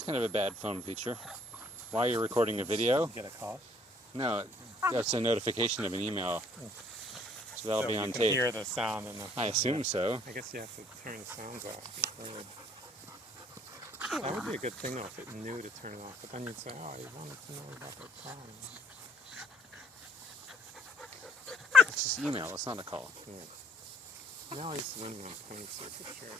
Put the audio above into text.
It's kind of a bad phone feature. While you're recording a video, Get a call. no, that's a notification of an email. So that'll be on you can tape. hear the sound and the. I assume so. I guess you have to turn the sounds off before you. That would be a good thing though if it knew to turn it off. But then you'd say, oh, you wanted to know about their calling. It's just email. It's not a call. Yeah. Now he's winning on points here for sure.